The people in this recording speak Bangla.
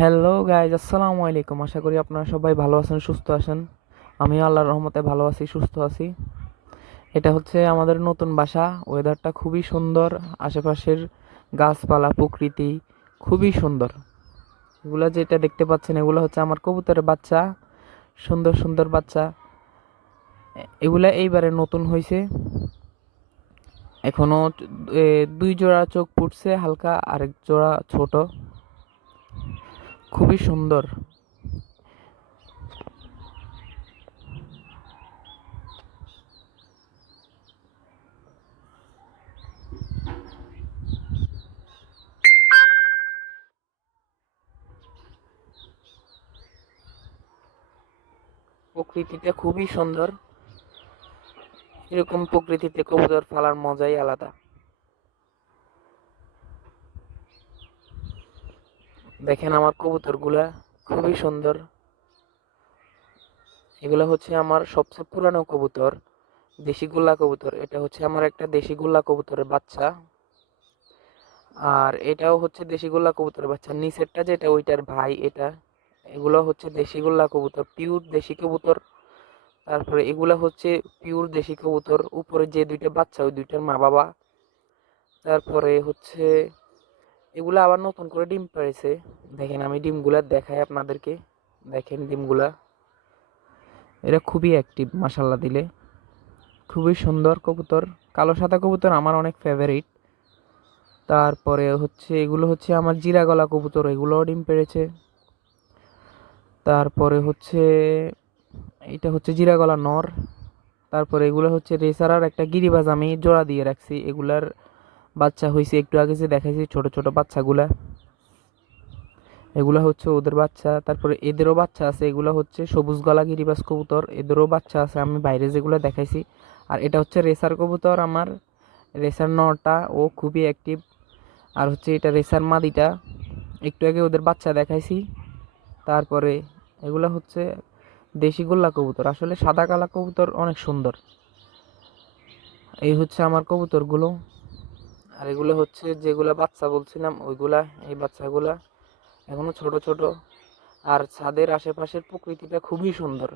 হ্যালো গাইজ, আসসালামু আলাইকুম। আশা করি আপনারা সবাই ভালো আছেন, সুস্থ আছেন। আমিও আল্লাহর রহমতে ভালো আছি, সুস্থ আছি। এটা হচ্ছে আমাদের নতুন বাসা। ওয়েদারটা খুবই সুন্দর, আশেপাশের গাছপালা প্রকৃতি খুবই সুন্দর। এগুলা যেটা দেখতে পাচ্ছেন এগুলো হচ্ছে আমার কবুতরের বাচ্চা, সুন্দর সুন্দর বাচ্চা। এগুলা এইবারে নতুন হয়েছে, এখনো দুই জোড়া চোখ ফুটছে হালকা, আরেক জোড়া ছোট, খুবই সুন্দর। প্রকৃতিটা খুবই সুন্দর। এরকম প্রকৃতিতে কবুতর পালার মজাই আলাদা। দেখেন আমার কবুতরগুলা খুবই সুন্দর। এগুলো হচ্ছে আমার সবচেয়ে পুরানো কবুতর, দেশি গোল্লা কবুতর। এটা হচ্ছে আমার একটা দেশি গোল্লা কবুতরের বাচ্চা, আর এটাও হচ্ছে দেশি গোল্লা কবুতরের বাচ্চা। নিচেরটা যেটা ওইটার ভাই এটা। এগুলো হচ্ছে দেশি গোল্লা কবুতর, পিওর দেশি কবুতর। তারপরে এগুলা হচ্ছে পিওর দেশি কবুতর। উপরে যে দুইটা বাচ্চা ওই দুইটার মা বাবা। তারপরে হচ্ছে এগুলা আবার নতুন করে ডিম পেড়েছে। দেখেন আমি ডিমগুলা দেখাই আপনাদেরকে। দেখেন ডিমগুলা, এরা খুবই অ্যাক্টিভ মাশাল্লাহ দিলে। খুবই সুন্দর কবুতর, কালো সাদা কবুতর আমার অনেক ফেভারিট। তারপরে হচ্ছে এগুলো হচ্ছে আমার জিরা গলা কবুতর, এগুলোও ডিম পেড়েছে। তারপরে হচ্ছে এটা হচ্ছে জিরা গলা নর। তারপরে এগুলো হচ্ছে রেসারার একটা গিরিবাজ আমি জোড়া দিয়ে রাখছি। এগুলার বাচ্চা হয়েছে একটু আগে যে দেখাইছি, ছোট ছোট বাচ্চাগুলা, এগুলা হচ্ছে ওদের বাচ্চা। তারপরে এদেরও বাচ্চা আছে, এগুলো হচ্ছে সবুজ গলা গিরিবাজ কবুতর, এদেরও বাচ্চা আছে আমি বাইরে যেগুলো দেখাইছি। আর এটা হচ্ছে রেসার কবুতর আমার, রেসার নটা, ও খুবই অ্যাক্টিভ। আর হচ্ছে এটা রেসার মাদিটা, একটু আগে ওদের বাচ্চা দেখাইছি। তারপরে এগুলো হচ্ছে দেশি গোল্লা কবুতর। আসলে সাদা কালা কবুতর অনেক সুন্দর। এই হচ্ছে আমার কবুতরগুলো। আর এগুলো হচ্ছে যেগুলা বাচ্চা বলছিলাম ওইগুলা, এই বাচ্চাগুলা এখনো ছোট ছোট। আর ছাদের আশেপাশের প্রকৃতিটা খুবই সুন্দর।